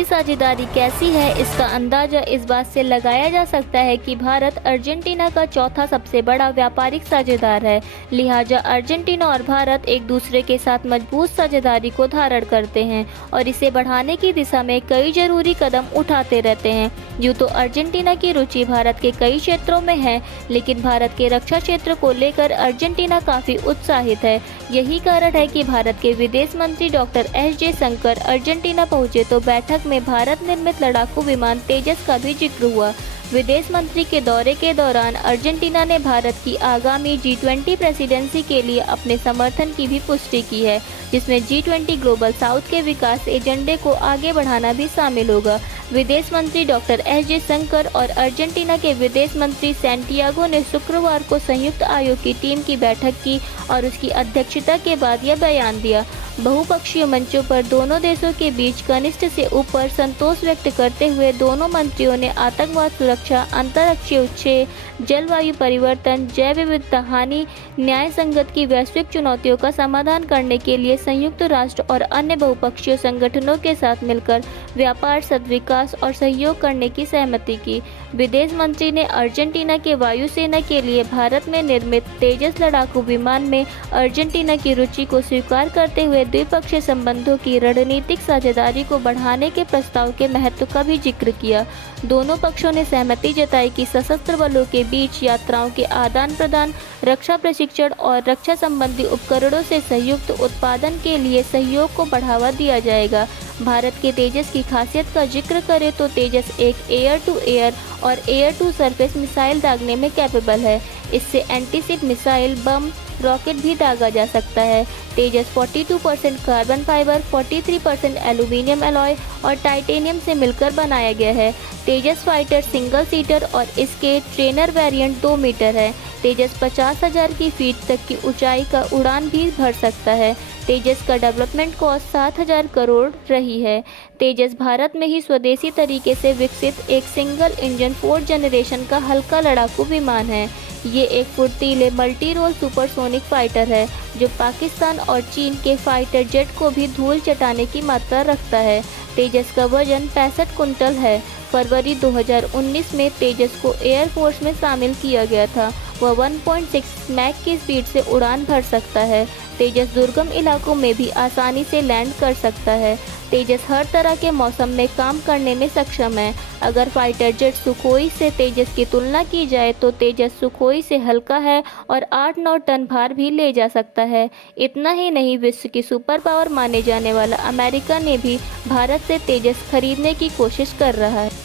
विदेशी साझेदारी कैसी है, इसका अंदाजा इस बात से लगाया जा सकता है कि भारत अर्जेंटीना का चौथा सबसे बड़ा व्यापारिक साझेदार है। लिहाजा अर्जेंटीना और भारत एक दूसरे के साथ मजबूत साझेदारी को धारण करते हैं और इसे बढ़ाने की दिशा में कई जरूरी कदम उठाते रहते हैं। यूँ तो अर्जेंटीना की रुचि भारत के कई क्षेत्रों में है, लेकिन भारत के रक्षा क्षेत्र को लेकर अर्जेंटीना काफ़ी उत्साहित है। यही कारण है कि भारत के विदेश मंत्री डॉक्टर एस जयशंकर अर्जेंटीना पहुंचे तो बैठक में भारत निर्मित लड़ाकू विमान तेजस का भी जिक्र हुआ। विदेश मंत्री के दौरे के दौरान अर्जेंटीना ने भारत की आगामी G20 प्रेसिडेंसी के लिए अपने समर्थन की भी पुष्टि की है, जिसमें G20 ग्लोबल साउथ के विकास एजेंडे को आगे बढ़ाना भी शामिल होगा। विदेश मंत्री डॉक्टर एस जयशंकर और अर्जेंटीना के विदेश मंत्री सैंटियागो ने शुक्रवार को संयुक्त आयोग की टीम की बैठक की और उसकी अध्यक्षता के बाद यह बयान दिया। बहुपक्षीय मंचों पर दोनों देशों के बीच कनिष्ठ से ऊपर संतोष व्यक्त करते हुए दोनों मंत्रियों ने आतंकवाद सुरक्षा, अंतर्राष्ट्रीय उच्छेद, जलवायु परिवर्तन, जैव विविधता हानि, न्याय संगत की वैश्विक चुनौतियों का समाधान करने के लिए संयुक्त राष्ट्र और अन्य बहुपक्षीय संगठनों के साथ मिलकर व्यापार, सद्विकास और सहयोग करने की सहमति की। विदेश मंत्री ने अर्जेंटीना के वायुसेना के लिए भारत में निर्मित तेजस लड़ाकू विमान में अर्जेंटीना की रुचि को स्वीकार करते हुए द्विपक्षीय संबंधों की रणनीतिक साझेदारी को बढ़ाने के प्रस्ताव के महत्व का भी जिक्र किया। दोनों पक्षों ने सहमति जताई कि सशस्त्र बलों के बीच यात्राओं के आदान प्रदान, रक्षा प्रशिक्षण और रक्षा संबंधी उपकरणों से संयुक्त उत्पादन के लिए सहयोग को बढ़ावा दिया जाएगा। भारत के तेजस की खासियत का जिक्र करें तो तेजस एक एयर टू एयर और एयर टू सरफेस मिसाइल दागने में कैपेबल है। इससे एंटीशिप मिसाइल, बम, रॉकेट भी दागा जा सकता है। तेजस 42% कार्बन फाइबर, 43% एल्यूमिनियम एलॉय और टाइटेनियम से मिलकर बनाया गया है। तेजस फाइटर सिंगल सीटर और इसके ट्रेनर वेरिएंट 2 मीटर है। तेजस 50,000 की फीट तक की ऊंचाई का उड़ान भी भर सकता है। तेजस का डेवलपमेंट कॉस्ट 7,000 करोड़ रही है। तेजस भारत में ही स्वदेशी तरीके से विकसित एक सिंगल इंजन 4th जनरेशन का हल्का लड़ाकू विमान है। ये एक फुर्तीले मल्टी रोल सुपरसोनिक फाइटर है जो पाकिस्तान और चीन के फाइटर जेट को भी धूल चटाने की मात्रा रखता है। तेजस का वजन 65 कुंटल है। फरवरी 2019 में तेजस को एयरफोर्स में शामिल किया गया था। वह 1.6 मैक की स्पीड से उड़ान भर सकता है। तेजस दुर्गम इलाकों में भी आसानी से लैंड कर सकता है। तेजस हर तरह के मौसम में काम करने में सक्षम है। अगर फाइटर जेट सुखोई से तेजस की तुलना की जाए तो तेजस सुखोई से हल्का है और 8-9 टन भार भी ले जा सकता है। इतना ही नहीं, विश्व की सुपर पावर माने जाने वाला अमेरिका ने भी भारत से तेजस खरीदने की कोशिश कर रहा है।